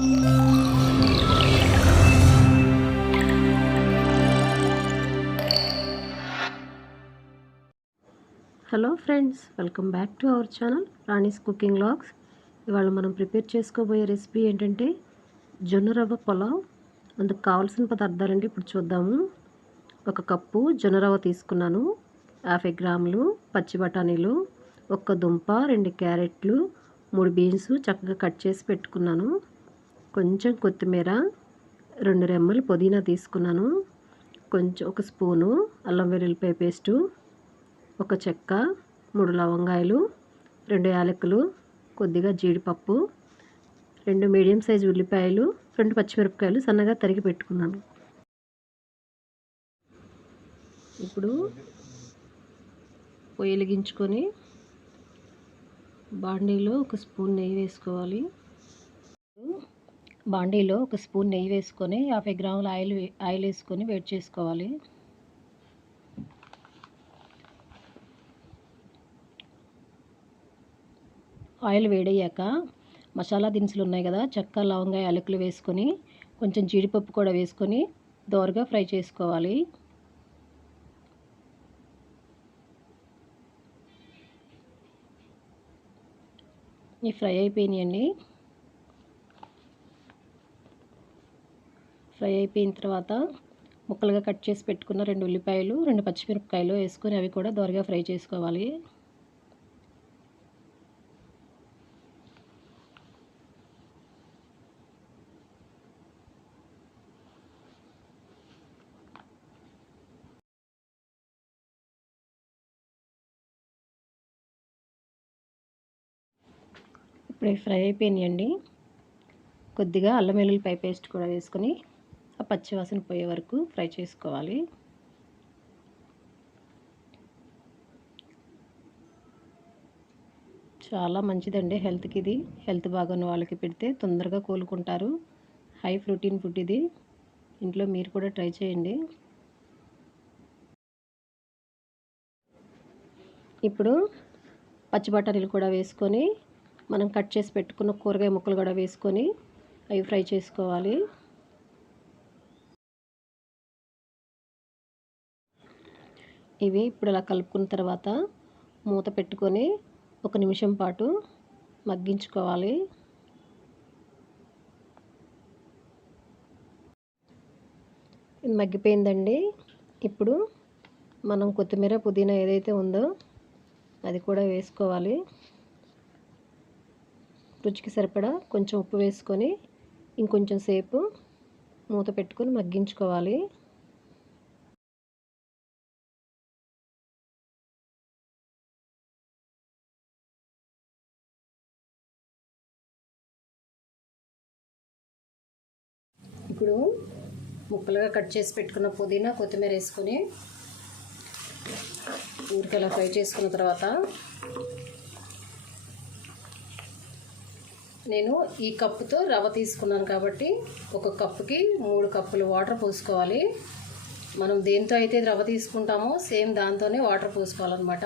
Hello friends, welcome back to our channel Rani's cooking vlogs. ఇవాళ మనం prepare చేసుకోబోయే recipe ఏంటంటే జొన్న రవ్వ పులావ్. అందుకు కావాల్సిన పదార్థాలండి ఇప్పుడు చూద్దాము. 1 కప్పు జొన్న రవ్వ తీసుకున్నాను, 50 గ్రాములు పచ్చి బఠానీలు, 1 దుంప, 2 క్యారెట్లు, 3 బీన్స్ చక్కగా కట్ చేసి పెట్టుకున్నాను, కొంచెం కొత్తిమీర, 2 రెమ్మలు పుదీనా తీసుకున్నాను, కొంచెం 1 స్పూను అల్లం వెల్లుల్లిపాయ పేస్టు, 1 చెక్క, 3 లవంగాయలు, 2 యాలకులు, కొద్దిగా జీడిపప్పు, 2 మీడియం సైజు ఉల్లిపాయలు, 2 పచ్చిమిరపకాయలు సన్నగా తరిగి పెట్టుకున్నాను. ఇప్పుడు పొయ్యి వెలిగించుకొని బాండీలో 1 స్పూన్ నెయ్యి వేసుకోవాలి. బాండీలో 1 స్పూన్ నెయ్యి వేసుకొని 50 గ్రాముల ఆయిల్ వేసుకొని వేడి చేసుకోవాలి. ఆయిల్ వేడయ్యాక మసాలా దినుసులు ఉన్నాయి కదా, చెక్క, లవంగా, యాలకులు వేసుకొని కొంచెం జీడిపప్పు కూడా వేసుకొని దోరగా ఫ్రై చేసుకోవాలి. ఈ ఫ్రై అయిపోయినాయండి. ఫ్రై అయిపోయిన తర్వాత ముక్కలుగా కట్ చేసి పెట్టుకున్న 2 ఉల్లిపాయలు, 2 పచ్చిమిరపకాయలు వేసుకొని అవి కూడా దోరగా ఫ్రై చేసుకోవాలి. ఇప్పుడు ఫ్రై అయిపోయినాయండి. కొద్దిగా అల్లం వెల్లుల్లిపాయ పేస్ట్ కూడా వేసుకొని ఆ పచ్చివాసన పోయే వరకు ఫ్రై చేసుకోవాలి. చాలా మంచిదండి హెల్త్కి. ఇది హెల్త్ బాగున్న వాళ్ళకి పెడితే తొందరగా కోలుకుంటారు. హై ప్రోటీన్ ఫుడ్ ఇది. ఇంట్లో మీరు కూడా ట్రై చేయండి. ఇప్పుడు పచ్చి బఠానీలు కూడా వేసుకొని మనం కట్ చేసి పెట్టుకున్న కూరగాయ ముక్కలు కూడా వేసుకొని అవి ఫ్రై చేసుకోవాలి. ఇవి ఇప్పుడు ఇలా కలుపుకున్న తర్వాత మూత పెట్టుకొని 1 నిమిషం పాటు మగ్గించుకోవాలి. ఇది మగ్గిపోయిందండి. ఇప్పుడు మనం కొత్తిమీర, పుదీనా ఏదైతే ఉందో అది కూడా వేసుకోవాలి. రుచికి సరిపడా కొంచెం ఉప్పు వేసుకొని ఇంకొంచెం సేపు మూత పెట్టుకొని మగ్గించుకోవాలి. ఇప్పుడు ముక్కలుగా కట్ చేసి పెట్టుకున్న పుదీనా, కొత్తిమీర వేసుకొని ఊరికలా ఫ్రై చేసుకున్న తర్వాత నేను ఈ కప్పుతో రవ్వ తీసుకున్నాను కాబట్టి 1 కప్పుకి 3 కప్పులు వాటర్ పోసుకోవాలి. మనం దేంతో అయితే రవ్వ తీసుకుంటామో సేమ్ దాంతోనే వాటర్ పోసుకోవాలన్నమాట.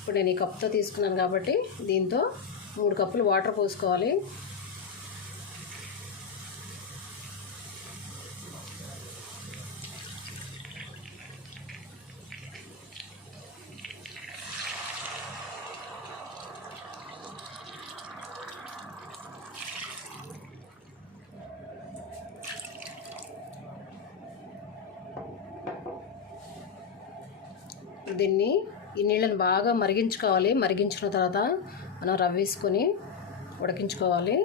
ఇప్పుడు నేను ఈ కప్పుతో తీసుకున్నాను కాబట్టి దీంతో 3 కప్పులు వాటర్ పోసుకోవాలి. దీన్ని ఈ నీళ్ళని బాగా మరిగించుకోవాలి. మరిగించిన తర్వాత మనం రవ్వ వేసుకొని ఉడికించుకోవాలి.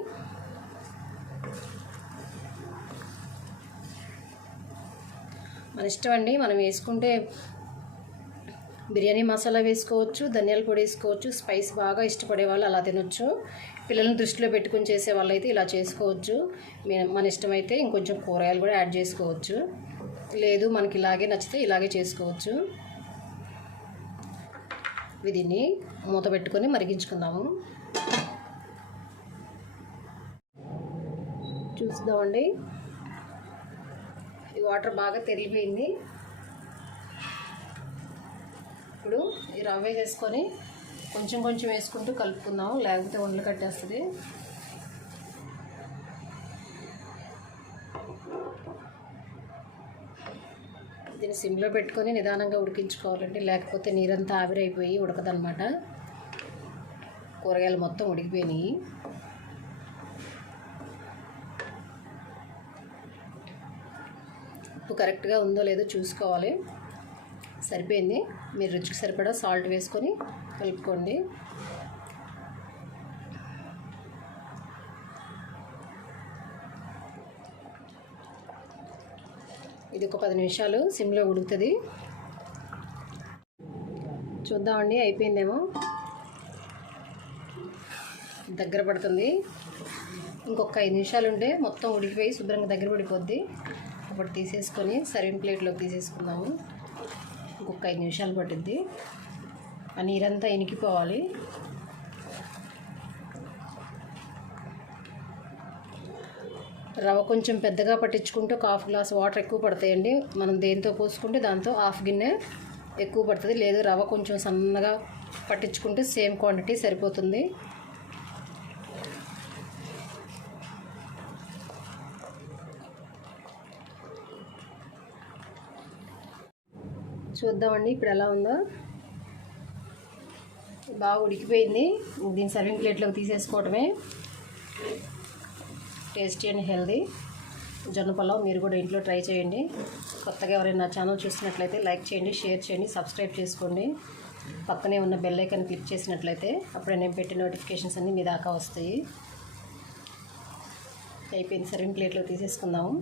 మన ఇష్టం అండి. మనం వేసుకుంటే బిర్యానీ మసాలా వేసుకోవచ్చు, ధనియాల పొడి వేసుకోవచ్చు. స్పైస్ బాగా ఇష్టపడే వాళ్ళు అలా తినొచ్చు. పిల్లలను దృష్టిలో పెట్టుకుని చేసే వాళ్ళు అయితే ఇలా చేసుకోవచ్చు. మన ఇష్టమైతే ఇంకొంచెం కూరగాయలు కూడా యాడ్ చేసుకోవచ్చు. లేదు మనకి ఇలాగే నచ్చితే ఇలాగే చేసుకోవచ్చు. దీన్ని మూత పెట్టుకొని మరిగించుకుందాము. చూద్దామండి, ఈ వాటర్ బాగా తెరిగిపోయింది. ఇప్పుడు ఈ రవ్వ వేసుకొని కొంచెం వేసుకుంటూ కలుపుకుందాం, లేకపోతే ఉండలు కట్టేస్తుంది. దీన్ని సిమ్లో పెట్టుకొని నిదానంగా ఉడికించుకోవాలండి, లేకపోతే నీరంతా ఆవిరైపోయి ఉడకదనమాట. కూరగాయలు మొత్తం ఉడికిపోయినాయి. ఉప్పు కరెక్ట్గా ఉందో లేదో చూసుకోవాలి. సరిపోయింది. మీరు రుచికి సరిపడా సాల్ట్ వేసుకొని కలుపుకోండి. ఇది ఒక 10 నిమిషాలు సిమ్లో ఉడుకుతుంది. చూద్దామండి, అయిపోయిందేమో. దగ్గర పడుతుంది. ఇంకొక 5 నిమిషాలు ఉంటే మొత్తం ఉడికిపోయి శుభ్రంగా దగ్గర పడిపోద్ది. అప్పుడు తీసేసుకొని సర్వింగ్ ప్లేట్లోకి తీసేసుకుందాము. ఇంకొక 5 నిమిషాలు పట్టుద్ది. ఆ నీరంతా ఇనికిపోవాలి. రవ్వ కొంచెం పెద్దగా పట్టించుకుంటే 1/2 గ్లాస్ వాటర్ ఎక్కువ పడతాయండి. మనం దేంతో పోసుకుంటే దాంతో 1/2 గిన్నె ఎక్కువ పడుతుంది. లేదు రవ్వ కొంచెం సన్నగా పట్టించుకుంటే సేమ్ క్వాంటిటీ సరిపోతుంది. చూద్దామండి ఇప్పుడు ఎలా ఉందో. బాగా ఉడికిపోయింది. దీన్ని సర్వింగ్ ప్లేట్లోకి తీసేసుకోవడమే. టేస్టీ అండ్ హెల్దీ జొన్న పులావ్ మీరు కూడా ఇంట్లో ట్రై చేయండి. కొత్తగా ఎవరైనా నా ఛానల్ చూసినట్లయితే లైక్ చేయండి, షేర్ చేయండి, సబ్స్క్రైబ్ చేసుకోండి. పక్కనే ఉన్న బెల్ ఐకాన్ క్లిక్ చేసినట్లయితే అప్పుడే నేను పెట్టిన నోటిఫికేషన్స్ అన్నీ మీ దాకా వస్తాయి. అయిపోయింది. సర్వింగ్ ప్లేట్లో తీసేసుకుందాము.